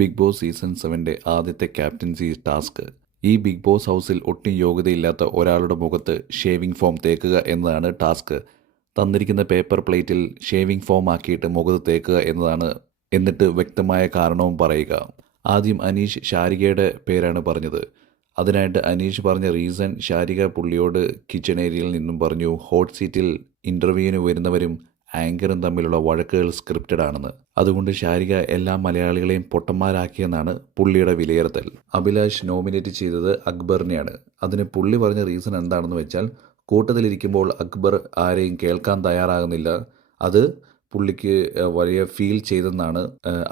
Big boss season 7 ആദ്യത്തെ captaincy task. ഈ big boss ഹൗസിൽ ഒട്ടും യോഗ്യതയില്ലാത്ത ഒരാളുടെ മുഖത്ത് ഷേവിംഗ് ഫോം തേക്കുക എന്നതാണ് ടാസ്ക്. തന്നിരിക്കുന്ന പേപ്പർ പ്ലേറ്റിൽ ഷേവിംഗ് ഫോം ആക്കിയിട്ട് മുഖത്ത് തേക്കുക എന്നതാണ്. എന്നിട്ട് വ്യക്തമായ കാരണവും പറയുക. ആദ്യം അനീഷ് ശാരികയുടെ പേരാണ് പറഞ്ഞത്. അതിനായിട്ട് അനീഷ് പറഞ്ഞ റീസൺ, ശാരിക പുള്ളിയോട് കിച്ചൺ ഏരിയയിൽ നിന്നും പറഞ്ഞു ഹോട്ട് സീറ്റിൽ ഇൻ്റർവ്യൂവിന് വരുന്നവരും ആങ്കറും തമ്മിലുള്ള വഴക്കുകൾ സ്ക്രിപ്റ്റഡ് ആണെന്ന്. അതുകൊണ്ട് ശാരിക എല്ലാ മലയാളികളെയും പൊട്ടന്മാരാക്കിയെന്നാണ് പുള്ളിയുടെ വിലയിരുത്തൽ. അഭിലാഷ് നോമിനേറ്റ് ചെയ്തത് അക്ബറിനെയാണ്. അതിന് പുള്ളി പറഞ്ഞ റീസൺ എന്താണെന്ന് വെച്ചാൽ, കൂട്ടത്തിലിരിക്കുമ്പോൾ അക്ബർ ആരെയും കേൾക്കാൻ തയ്യാറാകുന്നില്ല. അത് പുള്ളിക്ക് വലിയ ഫീൽ ചെയ്തെന്നാണ്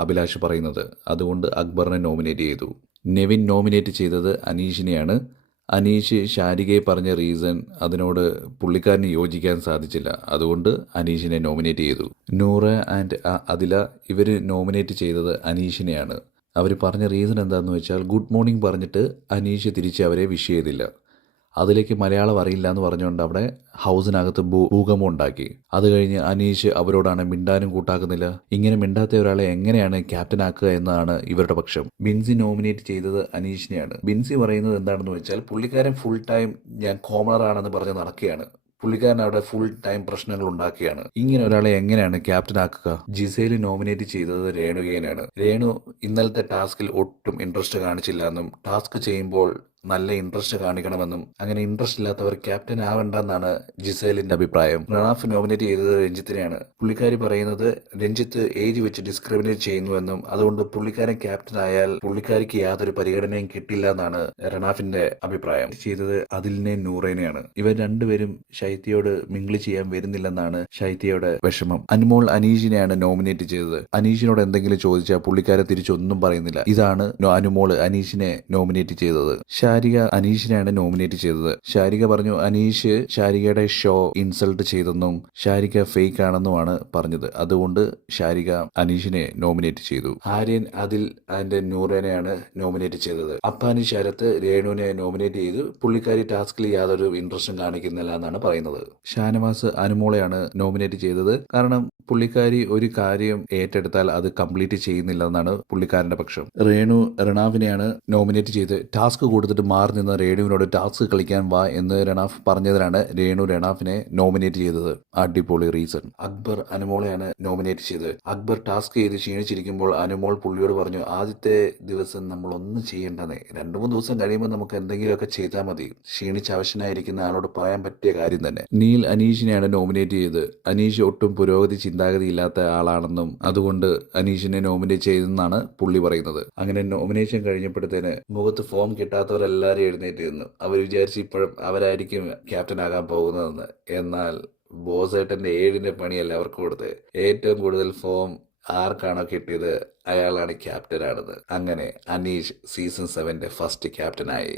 അഭിലാഷ് പറയുന്നത്. അതുകൊണ്ട് അക്ബറിനെ നോമിനേറ്റ് ചെയ്തു. നെവിൻ നോമിനേറ്റ് ചെയ്തത് അനീഷിനെയാണ്. അനീഷ് ശാരികയെ പറഞ്ഞ റീസൺ, അതിനോട് പുള്ളിക്കാരന് യോജിക്കാൻ സാധിച്ചില്ല. അതുകൊണ്ട് അനീഷിനെ നോമിനേറ്റ് ചെയ്തു. നൂറ ആൻഡ് അതില ഇവർ നോമിനേറ്റ് ചെയ്തത് അനീഷിനെയാണ്. അവർ പറഞ്ഞ റീസൺ എന്താണെന്ന് വെച്ചാൽ, ഗുഡ് മോർണിംഗ് പറഞ്ഞിട്ട് അനീഷ് തിരിച്ച് അവരെ വിഷ് ചെയ്തില്ല. അതിലേക്ക് മലയാളം അറിയില്ല എന്ന് പറഞ്ഞുകൊണ്ട് അവിടെ ഹൗസിനകത്ത് ഭൂകമ്പം ഉണ്ടാക്കി. അത് കഴിഞ്ഞ് അനീഷ് അവരോടാണ് മിണ്ടാനും കൂട്ടാക്കുന്നില്ല. ഇങ്ങനെ മിണ്ടാത്ത ഒരാളെ എങ്ങനെയാണ് ക്യാപ്റ്റൻ ആക്കുക എന്നതാണ് ഇവരുടെ പക്ഷം. ബിൻസി നോമിനേറ്റ് ചെയ്തത് അനീഷിനെയാണ്. ബിൻസി പറയുന്നത് എന്താണെന്ന് വെച്ചാൽ, പുള്ളിക്കാരൻ ഫുൾ ടൈം ഞാൻ കോമണർ ആണെന്ന് പറഞ്ഞ് നടക്കുകയാണ്. പുള്ളിക്കാരൻ അവിടെ ഫുൾ ടൈം പ്രശ്നങ്ങൾ ഉണ്ടാക്കുകയാണ്. ഇങ്ങനെ ഒരാളെ എങ്ങനെയാണ് ക്യാപ്റ്റൻ ആക്കുക? ജിസേല് നോമിനേറ്റ് ചെയ്തത് രേണുകേനാണ്. രേണു ഇന്നലത്തെ ടാസ്കിൽ ഒട്ടും ഇൻട്രസ്റ്റ് കാണിച്ചില്ല എന്നും, ടാസ്ക് ചെയ്യുമ്പോൾ നല്ല ഇൻട്രസ്റ്റ് കാണിക്കണമെന്നും, അങ്ങനെ ഇൻട്രസ്റ്റ് ഇല്ലാത്തവർ ക്യാപ്റ്റൻ ആവണ്ടെന്നാണ് ജിസേലിന്റെ അഭിപ്രായം. റണാഫ് നോമിനേറ്റ് ചെയ്തത് രഞ്ജിത്തിനെയാണ്. പുള്ളിക്കാരി പറയുന്നത് രഞ്ജിത്ത് ഏജ് വെച്ച് ഡിസ്ക്രിമിനേറ്റ് ചെയ്യുന്നുവെന്നും, അതുകൊണ്ട് പുള്ളിക്കാരൻ ക്യാപ്റ്റൻ ആയാൽ പുള്ളിക്കാരിക്ക് യാതൊരു പരിഗണനയും കിട്ടില്ല എന്നാണ് റണാഫിന്റെ അഭിപ്രായം. ചെയ്തത് അതിലിനെ നൂറേനെയാണ്. ഇവർ രണ്ടുപേരും ശൈത്യയോട് മിങ്കിൾ ചെയ്യാൻ വരുന്നില്ലെന്നാണ് ശൈത്യയുടെ വിഷമം. അനുമോൾ അനീഷിനെയാണ് നോമിനേറ്റ് ചെയ്തത്. അനീഷിനോട് എന്തെങ്കിലും ചോദിച്ചാൽ പുള്ളിക്കാരെ തിരിച്ചൊന്നും പറയുന്നില്ല. ഇതാണ് അനുമോള് അനീഷിനെ നോമിനേറ്റ് ചെയ്തത്. ശാരിക അനീഷിനെയാണ് നോമിനേറ്റ് ചെയ്തത്. ശാരിക പറഞ്ഞു അനീഷ് ശാരികയുടെ ഷോ ഇൻസൾട്ട് ചെയ്തെന്നും ശാരിക ഫേക്ക് ആണെന്നുമാണ് പറഞ്ഞത്. അതുകൊണ്ട് ശാരിക അനീഷിനെ നോമിനേറ്റ് ചെയ്തു. ആര്യൻ അതിൽ ആൻഡ് നൂറേനെയാണ് നോമിനേറ്റ് ചെയ്തത്. അപ്പാനി ശരത്ത് രേണുവിനെ നോമിനേറ്റ് ചെയ്തു. പുള്ളിക്കാരി ടാസ്കിൽ യാതൊരു ഇൻട്രസ്റ്റും കാണിക്കുന്നില്ല എന്നാണ് പറയുന്നത്. ഷാനവാസ് അനുമോളെയാണ് നോമിനേറ്റ് ചെയ്തത്. കാരണം പുള്ളിക്കാരി ഒരു കാര്യം ഏറ്റെടുത്താൽ അത് കംപ്ലീറ്റ് ചെയ്യുന്നില്ലെന്നാണ് പുള്ളിക്കാരന്റെ പക്ഷം. രേണു റണാഫിനെയാണ് നോമിനേറ്റ് ചെയ്ത് ടാസ്ക് കൊടുത്തിട്ട് മാറി നിന്ന് രേണുവിനോട് ടാസ്ക് കളിക്കാൻ വാ എന്ന് റണാഫ് പറഞ്ഞതിനാണ് രേണു റണാഫിനെ നോമിനേറ്റ് ചെയ്തത്. അടിപൊളി റീസൺ. അക്ബർ അനുമോളെയാണ് നോമിനേറ്റ് ചെയ്തത്. അക്ബർ ടാസ്ക് ചെയ്ത് ക്ഷീണിച്ചിരിക്കുമ്പോൾ അനുമോൾ പുള്ളിയോട് പറഞ്ഞു, ആദ്യത്തെ ദിവസം നമ്മൾ ഒന്നും ചെയ്യേണ്ടതേ, 2-3 ദിവസം കഴിയുമ്പോൾ നമുക്ക് എന്തെങ്കിലുമൊക്കെ ചെയ്താൽ മതി. ക്ഷീണിച്ച് അവശനായിരിക്കുന്ന ആളോട് പറയാൻ പറ്റിയ കാര്യം തന്നെ. നീൽ അനീഷിനെയാണ് നോമിനേറ്റ് ചെയ്തത്. അനീഷ് ഒട്ടും പുരോഗതി ചിന്താഗതി ഇല്ലാത്ത ആളാണെന്നും, അതുകൊണ്ട് അനീഷിനെ നോമിനേറ്റ് ചെയ്തെന്നാണ് പുള്ളി പറയുന്നത്. അങ്ങനെ നോമിനേഷൻ കഴിഞ്ഞപ്പോഴത്തേന് മുഖത്ത് ഫോം കിട്ടാത്തവരെല്ലാവരും എഴുന്നേറ്റ് നിന്നു. അവർ വിചാരിച്ച് ഇപ്പോഴും അവരായിരിക്കും ക്യാപ്റ്റൻ ആകാൻ പോകുന്നതെന്ന്. എന്നാൽ ബോസേട്ടന്റെ 7ന്റെ പണിയല്ല അവർക്ക് കൊടുത്തത്. ഏറ്റവും കൂടുതൽ ഫോം ആർക്കാണോ കിട്ടിയത് അയാളാണ് ക്യാപ്റ്റൻ ആണെന്ന്. അങ്ങനെ അനീഷ് സീസൺ 7 ഫസ്റ്റ് ക്യാപ്റ്റനായി.